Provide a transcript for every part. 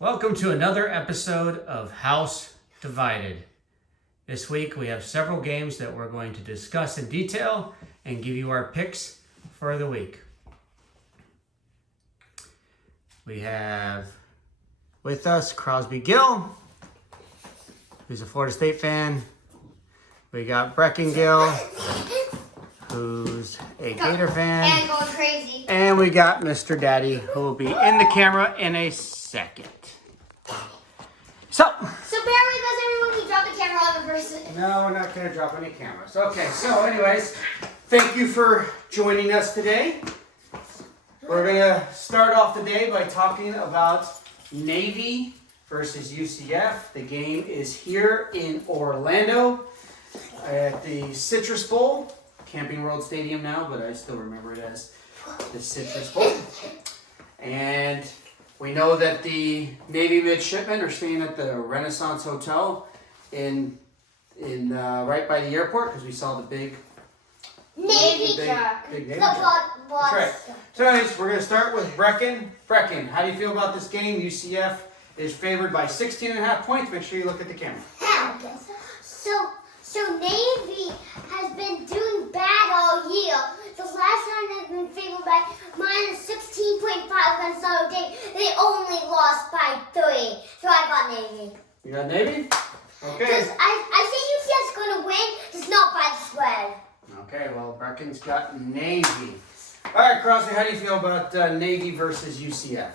Welcome to another episode of House Divided. This week we have several games that we're going to discuss in detail and give you our picks for the week. We have with us Crosby Gill, who's a Florida State fan. We got Brekken Gill, who's a Gator fan. And going crazy. And we got Mr. Daddy, who will be in the camera in a second. So bear with us, everyone. We dropped the camera on the person. No, we're not going to drop any cameras. Okay, so anyways, thank you for joining us today. We're going to start off the day by talking about Navy versus UCF. The game is here in Orlando at the Citrus Bowl. Camping World Stadium now, but I still remember it as the Citrus Bowl. And we know that the Navy midshipmen are staying at the Renaissance Hotel in right by the airport because we saw the big Navy truck. Big Navy truck. That's right. So anyways, we're going to start with Brekken. Brekken, how do you feel about this game? UCF is favored by 16.5 points. Make sure you look at the camera. Okay. So Navy has been doing bad all year. The last time they've been favored by minus 16.5 against Notre Dame, they only lost by 3. So I got Navy. You got Navy? Okay. I think UCF's going to win, just not by the spread. Okay, well, Brekken's got Navy. All right, Crosby, how do you feel about Navy versus UCF?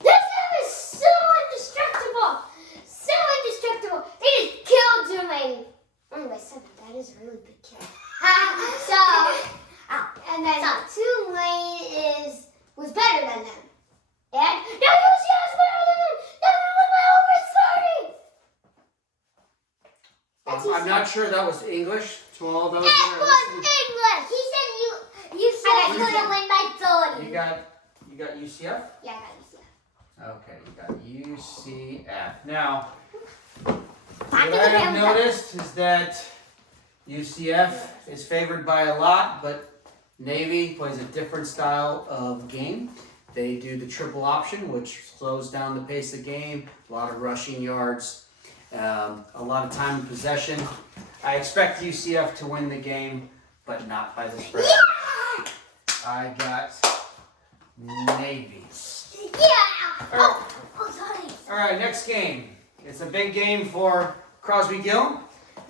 This game is so indestructible. So indestructible. They just killed Tulane. Only by 7. That is a really big kill. And then Tulane was better than them. And now UCF is better than them. They're going to win by over 30. I'm not sure that was English to all those It that are was listening. English. He said UCF is going to win by 30. You got UCF? Yeah, I got UCF. Okay, you got UCF. Now, Back what I have noticed is that UCF is favored by a lot, but Navy plays a different style of game. They do the triple option, which slows down the pace of the game, a lot of rushing yards, a lot of time in possession. I expect UCF to win the game, but not by the spread. Yeah! I got Navy. Yeah! All right. Oh, sorry. All right, next game. It's a big game for Crosby Gill.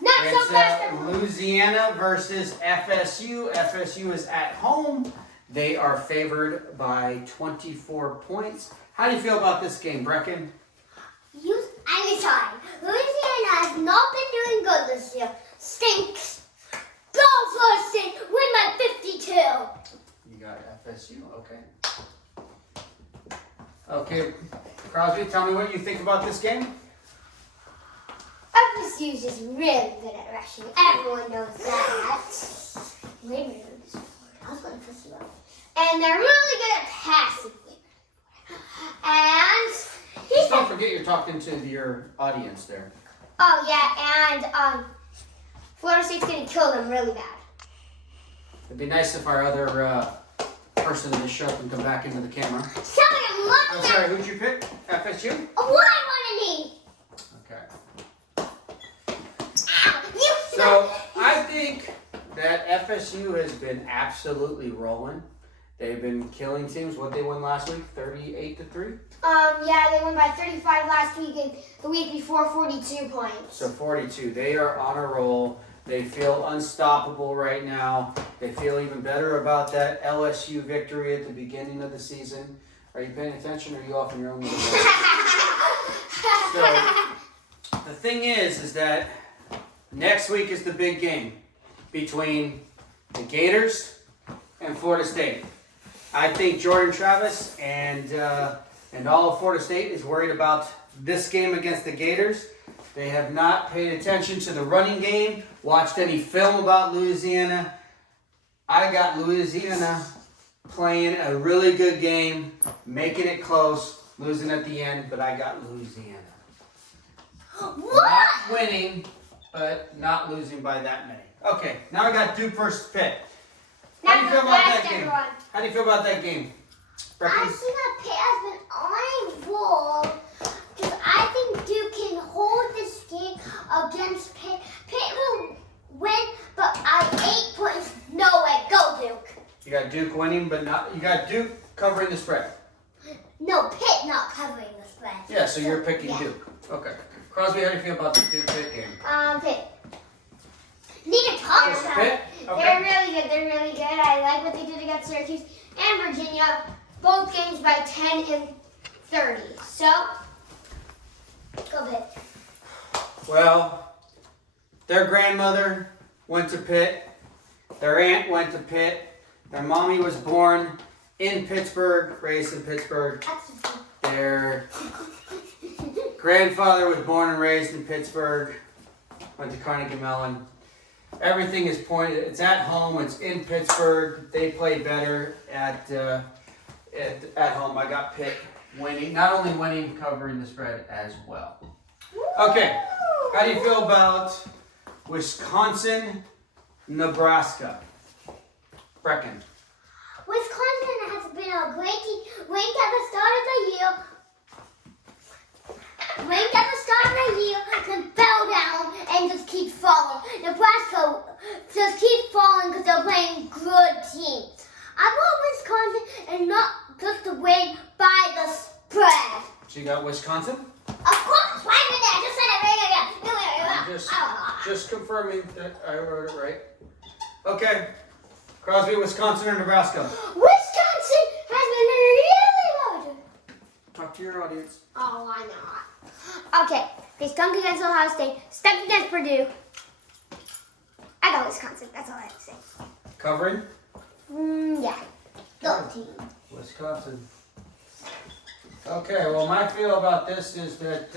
Not so It's fast. Louisiana versus FSU. FSU is at home. They are favored by 24 points. How do you feel about this game, Brekken? I'm sorry. Louisiana has not been doing good this year. Stinks. Go for State. Win by 52. You got FSU, okay. Okay, Crosby, tell me what you think about this game. FSU is just really good at rushing. Everyone knows that. Maybe I was going to piss you off. And they're really good at passing. And Just don't forget you're talking to your audience there. oh yeah, and Florida State's gonna kill them really bad. It'd be nice if our other person in the show can come back into the camera. Sorry, I'm looking I'm at sorry, who'd you pick? FSU? what I want to need. Okay. Ow, you So I think that FSU has been absolutely rolling. They've been killing teams. What they won last week? 38-3? yeah, they won by 35 last week and the week before 42 points. So 42. They are on a roll. They feel unstoppable right now. They feel even better about that LSU victory at the beginning of the season. Are you paying attention or are you off on your own little bit? So the thing is that next week is the big game between the Gators and Florida State. I think Jordan Travis and all of Florida State is worried about this game against the Gators. They have not paid attention to the running game, watched any film about Louisiana. I got Louisiana playing a really good game, making it close, losing at the end, but I got Louisiana. What? Not winning, but not losing by that many. Okay, now I got Duke versus Pitt. How do you feel about that game? How do you feel about that game? I see that Pitt has been on a roll. Duke winning, but not. You got Duke covering the spread. No, Pitt not covering the spread. Yeah, so you're picking Duke. Okay. Crosby, how do you feel about the Duke Pitt game? Pitt. Need to talk Just about Pitt? it. Okay. They're really good. They're really good. I like what they did against Syracuse and Virginia. Both games by 10 and 30. So, go Pitt. Well, their grandmother went to Pitt. Their aunt went to Pitt. Their mommy was born in Pittsburgh, raised in Pittsburgh. Their grandfather was born and raised in Pittsburgh. Went to Carnegie Mellon. Everything is pointed. It's at home. It's in Pittsburgh. They play better at home. I got Pitt winning. Not only winning, covering the spread as well. Okay. How do you feel about Wisconsin, Nebraska? Brekken. Wisconsin has been a great team. Ranked at the start of the year. Then fell down and just keep falling. Nebraska just keep falling because they're playing good teams. I want Wisconsin and not just to win by the spread. So you got Wisconsin? Of course, right in there. Just said it right there. Just confirming that I wrote it right. Okay. Crosby, Wisconsin or Nebraska? Wisconsin has been really good. Talk to your audience. Oh, why not? Okay, they stunk against Ohio State, stunk against Purdue. I got Wisconsin. That's all I have to say. Covering? Yeah. Good team. Wisconsin. Okay, well, my feel about this is that,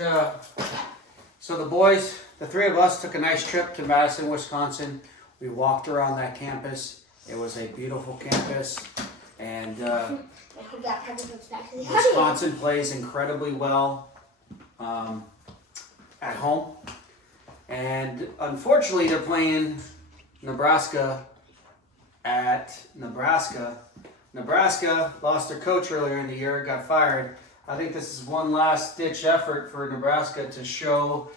so the boys, the three of us took a nice trip to Madison, Wisconsin. We walked around that campus. It was a beautiful campus. And Wisconsin plays incredibly well at home. And unfortunately, they're playing Nebraska at Nebraska. Nebraska lost their coach earlier in the year, got fired. I think this is one last ditch effort for Nebraska to show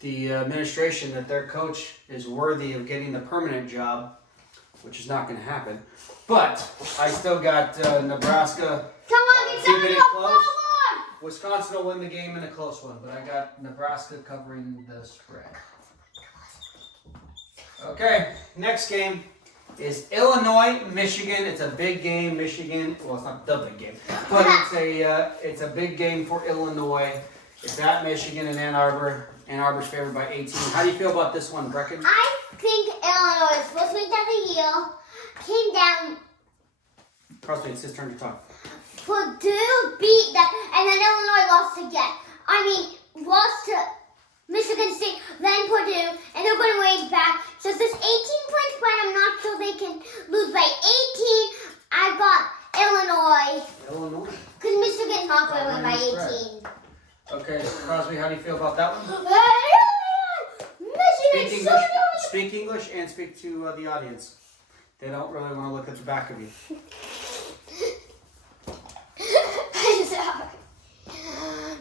the administration that their coach is worthy of getting the permanent job, which is not going to happen. But I still got Nebraska keeping it close. Wisconsin will win the game in a close one, but I got Nebraska covering the spread. Okay, next game is Illinois, Michigan. It's a big game. Michigan, well, it's not the big game, but it's a big game for Illinois. It's at Michigan and Ann Arbor. Ann Arbor's favored by 18. How do you feel about this one, Brekken? I think Illinois is supposed to win the year. Came down. Crosby, it's his turn to talk. Purdue beat them, and then Illinois lost again. Lost to Michigan State, then Purdue, and they're going to raise back. So this 18-point spread, I'm not sure they can lose by 18. I got Illinois. Illinois. Because Michigan's not going to win by 18. Okay, Crosby, how do you feel about that one? Michigan, Speak English and speak to the audience. They don't really want to look at the back of you.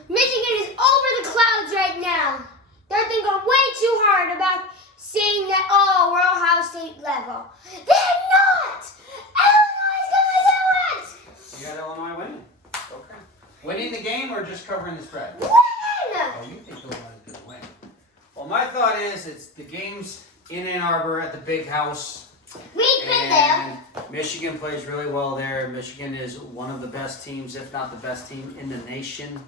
Michigan is over the clouds right now. They're thinking way too hard about saying that, we're Ohio State level. They're not! Illinois is going to do it! You got Illinois winning. Okay. Winning the game or just covering the spread? Win! Oh, you think Illinois is going to win. Well, my thought is it's the game's in Ann Arbor at the big house. We've been there. Michigan plays really well there. Michigan is one of the best teams, if not the best team in the nation.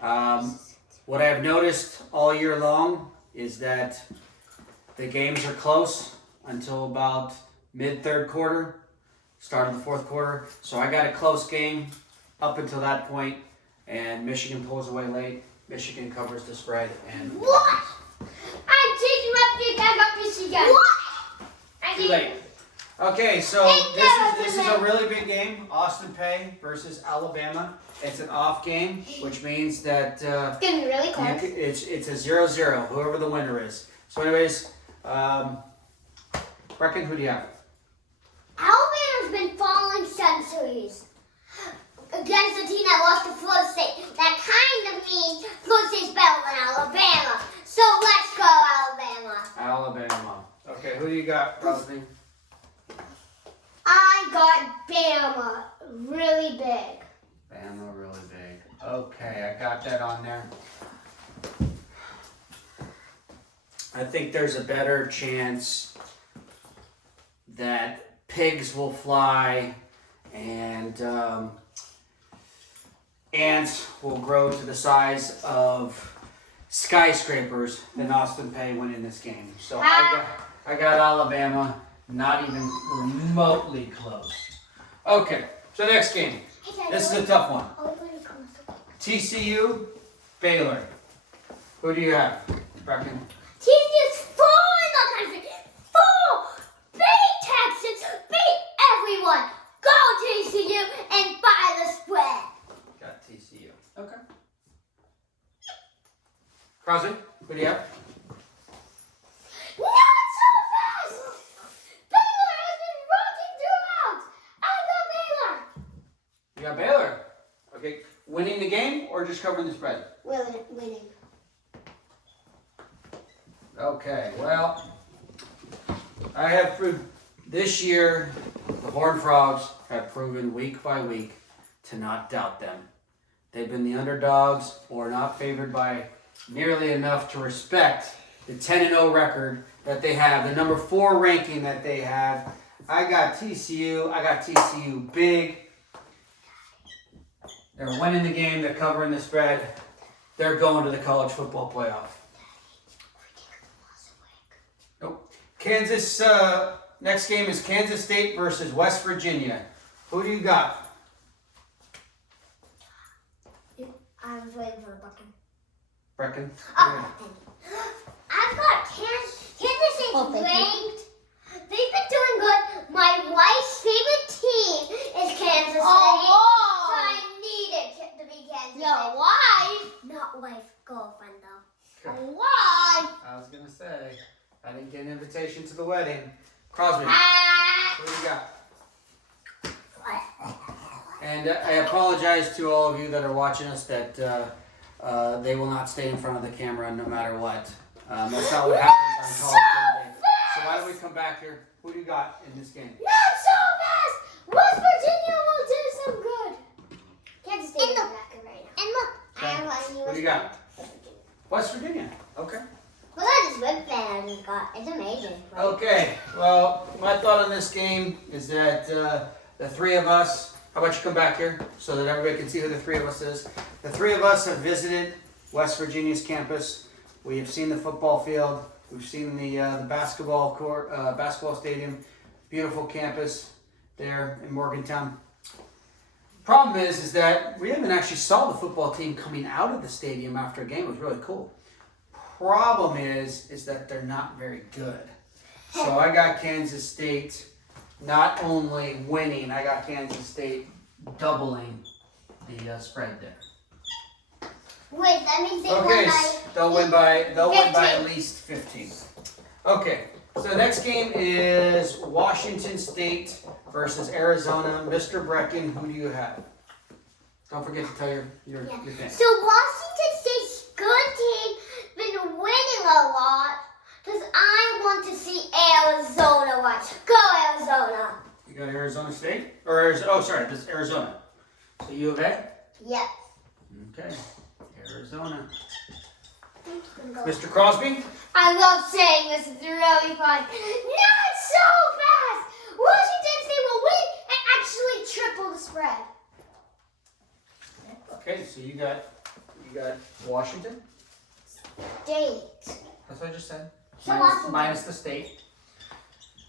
What I've noticed all year long is that the games are close until about mid-third quarter, start of the fourth quarter. So I got a close game up until that point, and Michigan pulls away late. Michigan covers the spread. And what? I'm taking my pick. I got Michigan. What? Too late. Okay, so this is a really big game. Austin Peay versus Alabama. It's an off game, which means that it's gonna be really close. It's a 0-0, whoever the winner is. So, anyways, Brekken, who do you have? Alabama's been falling centuries against a team that lost to Florida State. That kind of means Florida State's better than Alabama. So let's go, Alabama. Alabama. Okay, who do you got, Crosby? I got Bama really big. Bama really big. Okay, I got that on there. I think there's a better chance that pigs will fly and ants will grow to the size of skyscrapers than Austin Pay winning this game. So I got Alabama, not even remotely close. Okay, so next game. This is a tough one. TCU, Baylor. Who do you have, Brekken? TCU's full in the country. Full. Beat Texas. Beat everyone. Go TCU and buy the spread. Got TCU. Okay. Crosby, who do you have? Not so fast. Baylor has been rocking throughout. I got Baylor. You got Baylor. Okay, winning the game or just covering the spread? Winning. Okay, well, I have proved this year the Horned Frogs have proven week by week to not doubt them. They've been the underdogs or not favored by nearly enough to respect the 10-0 record that they have, the number 4 ranking that they have. I got TCU big. They're winning the game, they're covering the spread. They're going to the college football playoff. Nope. Kansas, next game is Kansas State versus West Virginia. Who do you got? I was waiting for a Brekken. Brekken? Oh, thank you. I've got Kansas State's ranked. They've been doing good. My wife's favorite team is Kansas State. Oh, so I need it to be Kansas State. your wife? Not wife, girlfriend though. Okay. Why? I was going to say, I didn't get an invitation to the wedding. Crosby, who do you got? And I apologize to all of you that are watching us that they will not stay in front of the camera no matter what. That's not what happens on college game day. So why don't we come back here? Who do you got in this game? Not so fast! West Virginia will do some good. Kansas State is back right now. And look, I have Who do you got? West Virginia. Okay. Look at this red band I just got. It's amazing. Okay. Well, my thought on this game is that the three of us. How about you come back here so that everybody can see who the three of us is? The three of us have visited West Virginia's campus. We have seen the football field. We've seen the basketball court, basketball stadium. Beautiful campus there in Morgantown. Problem is that we haven't actually saw the football team coming out of the stadium after a game. It was really cool. Problem is that they're not very good. So I got Kansas State not only winning, I got Kansas State doubling the spread there. Wait, that means they won Okay, by... they'll win by at least 15. Okay, so the next game is Washington State versus Arizona. Mr. Brekken, who do you have? Don't forget to tell your thing. So Washington State's good team been winning a lot because I want to see Arizona watch. Go Arizona! You got Arizona State? Or this is Arizona. So U of A? Yep. Okay, Arizona. Mr. Crosby? I love saying this. It's really fun. Not so fast! Washington State will win and actually triple the spread. Okay, so you got Washington? State. That's what I just said. So Washington. Minus the state.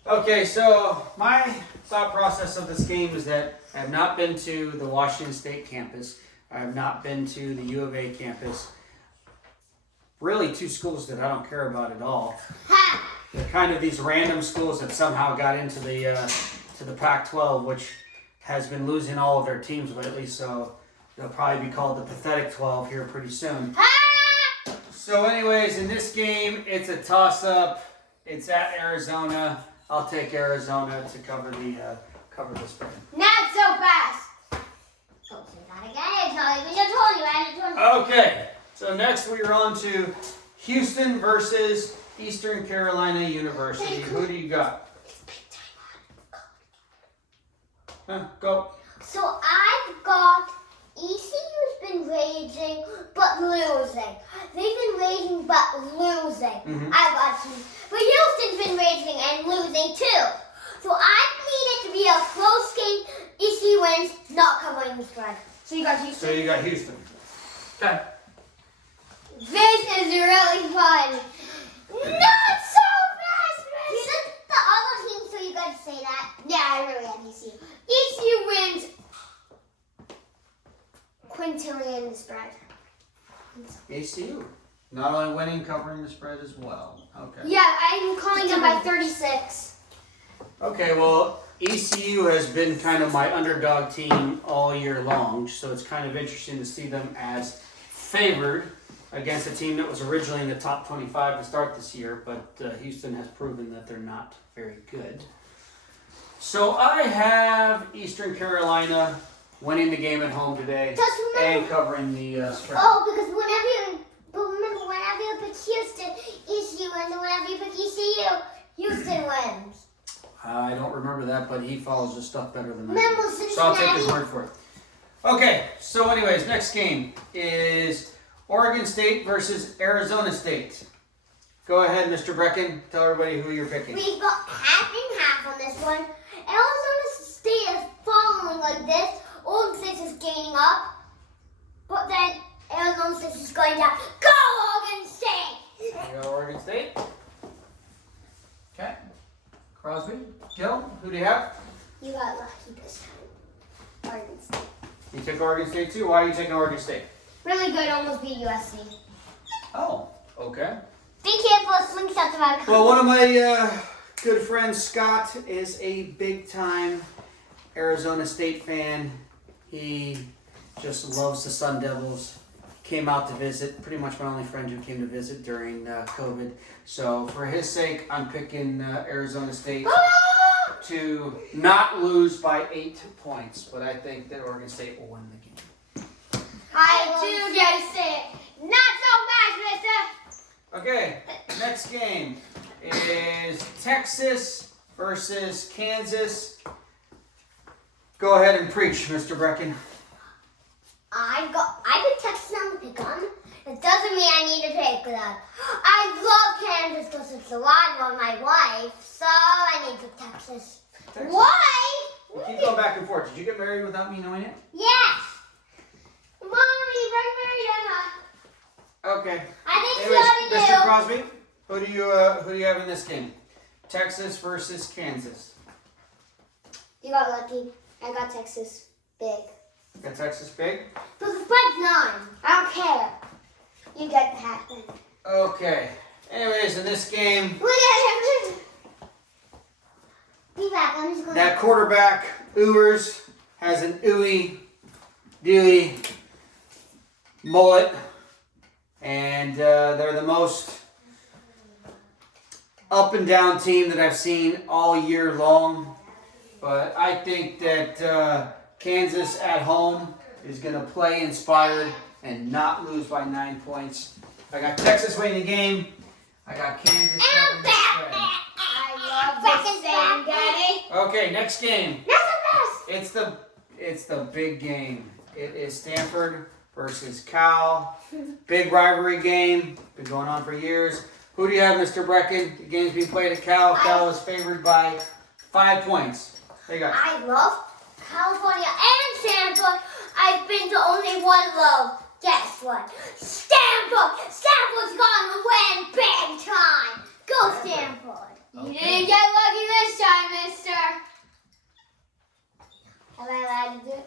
Okay, so my thought process of this game is that I have not been to the Washington State campus. I have not been to the U of A campus. Really, two schools that I don't care about at all. Ha! They're kind of these random schools that somehow got into the to the Pac-12, which has been losing all of their teams lately. So they'll probably be called the Pathetic 12 here pretty soon. Ha! So anyways, in this game, it's a toss-up. It's at Arizona. I'll take Arizona to cover the spread. Not so fast! Don't say that again. I just told you. Okay, so next we're on to Houston versus Eastern Carolina University. Who do you got? Go. So I've got ECU's been raging but losing. They've been raging but losing. I've got teams. But Houston's been raging and losing too. So I need it to be a close game. ECU wins, not covering the spread. So you got Houston? So you got Houston. Okay. This is really fun. Not so fast, Miss. You said the other team, so you got to say that. Yeah, I really have ECU. ECU wins quintillion the spread. ECU. Not only winning, covering the spread as well. Okay. Yeah, I'm calling them by 36. Okay, well, ECU has been kind of my underdog team all year long, so it's kind of interesting to see them as favored against a team that was originally in the top 25 to start this year, but Houston has proven that they're not very good. So I have Eastern Carolina winning the game at home today and covering the spread. Oh, because whenever you pick Houston, ECU wins, and whenever you pick ECU, Houston wins. I don't remember that, but he follows his stuff better than I Remember do. Cincinnati? So I'll take his word for it. Okay, so anyways, next game is Oregon State versus Arizona State. Go ahead, Mr. Brekken. Tell everybody who you're picking. We've got half and half on this one. Arizona State is following like this. Oregon State is gaining up. But then Arizona State is going down. Go Oregon State! You go Oregon State. Okay. Crosby, Gil, who do you have? You got lucky this time. Oregon State. You took Oregon State too? Why are you taking Oregon State? Really good, almost beat USC. Oh, okay. Be careful, slingshot about. Well, one of my good friends, Scott, is a big-time Arizona State fan. He just loves the Sun Devils. Came out to visit. Pretty much my only friend who came to visit during COVID. So for his sake, I'm picking Arizona State to not lose by 8 points. But I think that Oregon State will win the game. I do get to say it. Not so fast, mister. Okay, next game is Texas versus Kansas. Go ahead and preach, Mr. Brekken. I picked Texas on the pick on. It doesn't mean I need to pick that. I love Kansas because it's the rival of my wife, so I need to Texas. Why? You keep going back and forth. Did you get married without me knowing it? Yes. Mommy, I'm married, Emma. Okay. I think Anyways, so Mr. do. Crosby, who do you have in this game? Texas versus Kansas. You got lucky. I got Texas big. Got Texas big? But the spread's 9. I don't care. You get the hat then. Okay. Anyways, in this game, Be back. I'm just going that quarterback, Ewers, has an ooey dooey mullet, and they're the most up and down team that I've seen all year long. But I think that Kansas at home is going to play inspired and not lose by 9 points. I got Texas winning the game. I got Kansas covering the spread. I love this thing, Daddy. Okay, next game. That's the best. It's the big game. It is Stanford versus Cal. Big rivalry game. Been going on for years. Who do you have, Mr. Brekken? The game's being played at Cal. Cal is favored by 5 points. There you go. I love California and Stanford. I've been to only one love. Guess what? Stanford! Stanford's gonna win big time! Go Stanford! Okay. You didn't get lucky this time, mister. Am I allowed to do it?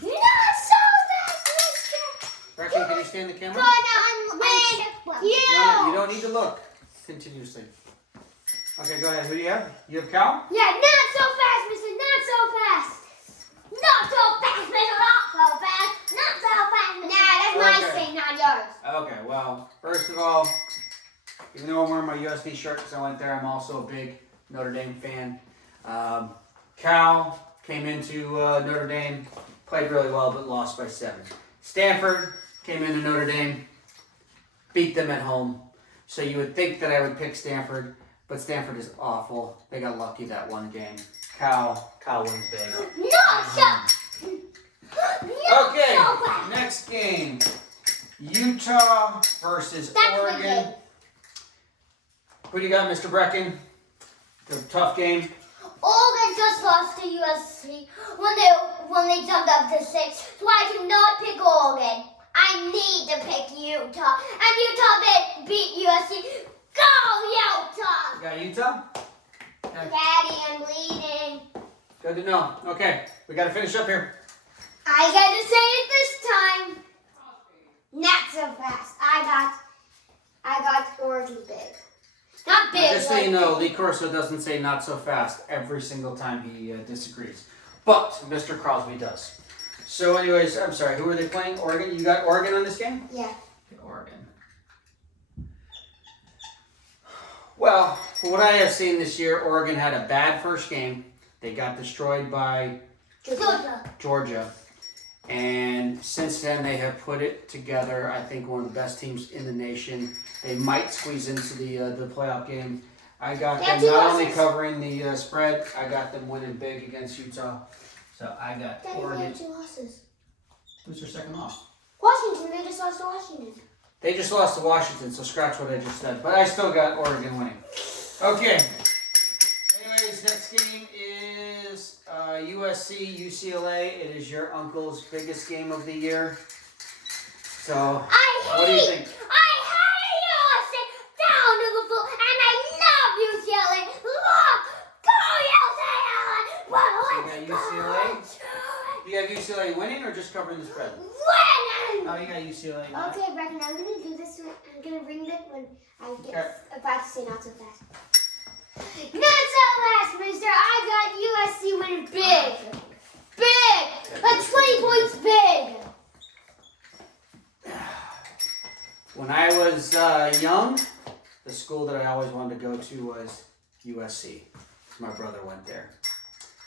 You're not so fast, mister! Brekken, can you stay in the camera? Gonna win you! No, you don't need to look continuously. Okay, go ahead. Who do you have? You have Cal? Yeah, not so fast, mister, not so fast! Not so fast, mister, not so fast! Not so fast, mister! Nah, that's my Okay. thing, not yours. Okay, well, first of all, even though I'm wearing my USB shirt because I went there, I'm also a big Notre Dame fan. Cal came into Notre Dame, played really well, but lost by 7. Stanford came into Notre Dame, beat them at home. So you would think that I would pick Stanford, But Stanford is awful. They got lucky that one game. Cal wins big. Okay, next game. Utah versus Oregon. Who do you got, Mr. Brekken? The tough game. Oregon just lost to USC when they jumped up to 6, so I cannot pick Oregon. I need to pick Utah, and Utah beat USC. Go Utah! You got Utah? Okay. Daddy, I'm bleeding. Good to know. Okay, we got to finish up here. I got to say it this time. Not so fast. I got Oregon big. Not big. Just so you know, Lee Corso doesn't say not so fast every single time he disagrees. But Mr. Crosby does. So anyways, I'm sorry, who are they playing? Oregon? You got Oregon on this game? Yeah. Okay, Oregon. Well, from what I have seen this year, Oregon had a bad first game. They got destroyed by Georgia. And since then, they have put it together. I think one of the best teams in the nation. They might squeeze into the playoff game. I got them not only covering the spread, I got them winning big against Utah. So I got Oregon. They have 2 losses. Who's their second loss? Washington. They just lost to Washington. They just lost to Washington, so scratch what I just said. But I still got Oregon winning. Okay. Anyways, next game is USC, UCLA. It is your uncle's biggest game of the year. So, what do you think? I hate USC down to the floor, and I love UCLA. Go UCLA! You got UCLA winning or just covering the spread? Winning! Oh, you got UCLA. Okay, Brekken, I'm going to do this. I'm going to bring it when I get about to say not so fast. Not so fast, mister. I got USC winning big. Big! Like 20 points big. When I was young, the school that I always wanted to go to was USC. My brother went there.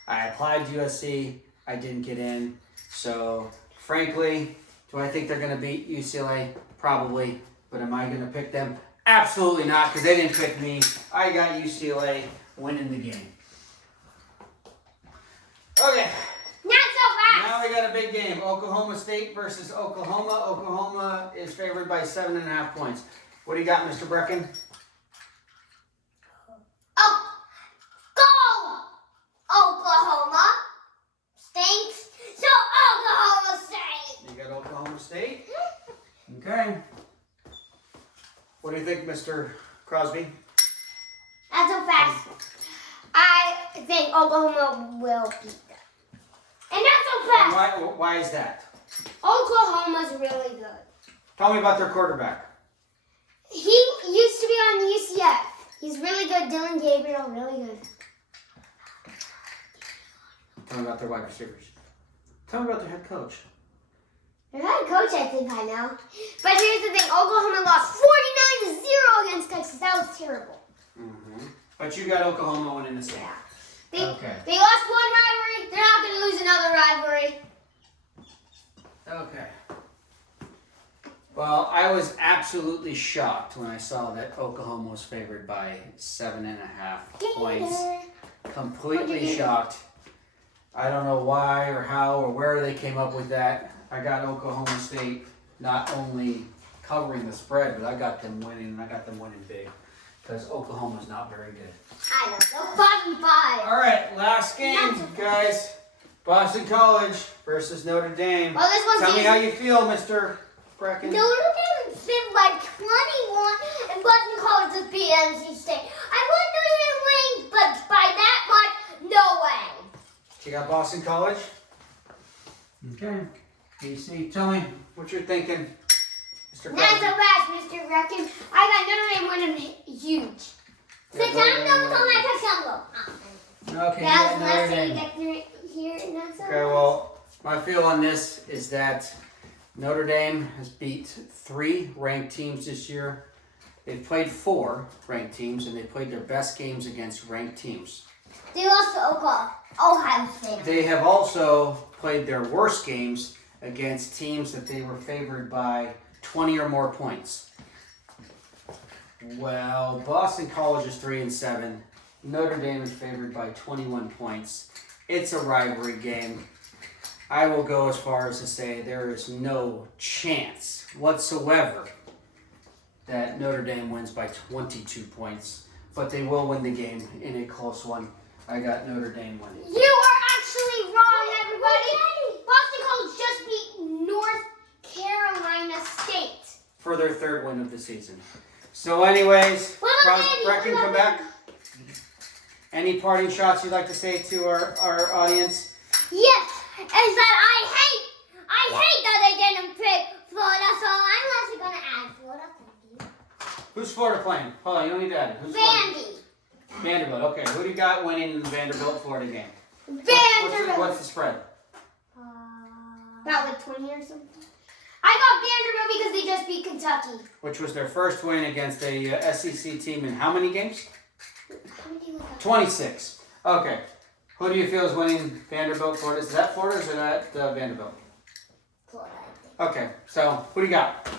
I applied to USC. I didn't get in. So, frankly, do I think they're going to beat UCLA? Probably. But am I going to pick them? Absolutely not, because they didn't pick me. I got UCLA winning the game. Okay. Not so fast. Now we got a big game. Oklahoma State versus Oklahoma. Oklahoma is favored by 7.5 points. What do you got, Mr. Brekken? Oh, go! Oklahoma stinks. So Oklahoma State. You got Oklahoma State? Okay. What do you think, Mr. Crosby? Not so fast. I think Oklahoma will beat them. And not so fast. Why is that? Oklahoma's really good. Tell me about their quarterback. He used to be on the UCF. He's really good. Dylan Gabriel, really good. Tell me about their wide receivers. Tell me about their head coach. Their head coach, I think I know. But here's the thing. Oklahoma lost 49-0 against Texas. That was terrible. Mm-hmm. But you got Oklahoma winning this game. Yeah. Okay. They lost one rivalry. They're not going to lose another rivalry. Okay. Well, I was absolutely shocked when I saw that Oklahoma was favored by 7.5 points. Completely shocked. I don't know why or how or where they came up with that. I got Oklahoma State not only covering the spread, but I got them winning, and I got them winning big because Oklahoma's not very good. I know. So 5-5. All right, last game, guys. Boston College versus Notre Dame. Well, this one's Tell me easy. how you feel, Mr. Brekken. Notre Dame is favored by 21, and Boston College just beat NC State. I want Notre Dame winning, but by that much, no way. You got Boston College? Okay. AC, tell me what you're thinking, Mr. Not so Crosby. fast, Mr. Brekken. I got Notre Dame winning huge. Six times, no, it's on my touchdown goal. Okay, you That's got Notre last Dame. thing here, and that's Okay, well, my feel on this is that Notre Dame has beat 3 ranked teams this year. They've played 4 ranked teams, and they played their best games against ranked teams. They lost to Ohio State. They have also played their worst games against teams that they were favored by 20 or more points. Well, Boston College is 3-7. Notre Dame is favored by 21 points. It's a rivalry game. I will go as far as to say there is no chance whatsoever that Notre Dame wins by 22 points. But they will win the game in a close one. I got Notre Dame winning. You are actually wrong, everybody. Boston College just beat North Carolina State. For their third win of the season. So anyways, Brekken, come back. Any parting shots you'd like to say to our audience? Yes, is that I hate that they didn't pick Florida, so I'm actually going to add Florida. Thank you. Who's Florida playing? Hold on, you don't need to add it. Who's Vandy. Vanderbilt. Okay, who do you got winning in the Vanderbilt-Florida game? Vanderbilt. What's the spread? About like 20 or something. I got Vanderbilt because they just beat Kentucky. Which was their first win against a SEC team in how many games? How many was that? 26. Okay. Who do you feel is winning Vanderbilt, Florida? Is that Florida or is that Vanderbilt? Florida, I think. Okay, so who do you got?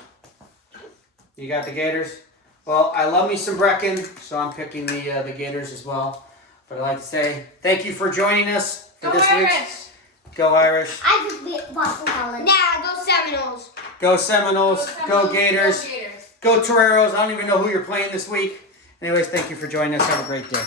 You got the Gators? Well, I love me some Brekken, so I'm picking the Gators as well. But I'd like to say thank you for joining us for this week's Go Irish. I just beat Boston College. Nah, go Seminoles. Go Seminoles. Go Gators. Go Gators. Go Toreros. I don't even know who you're playing this week. Anyways, thank you for joining us. Have a great day.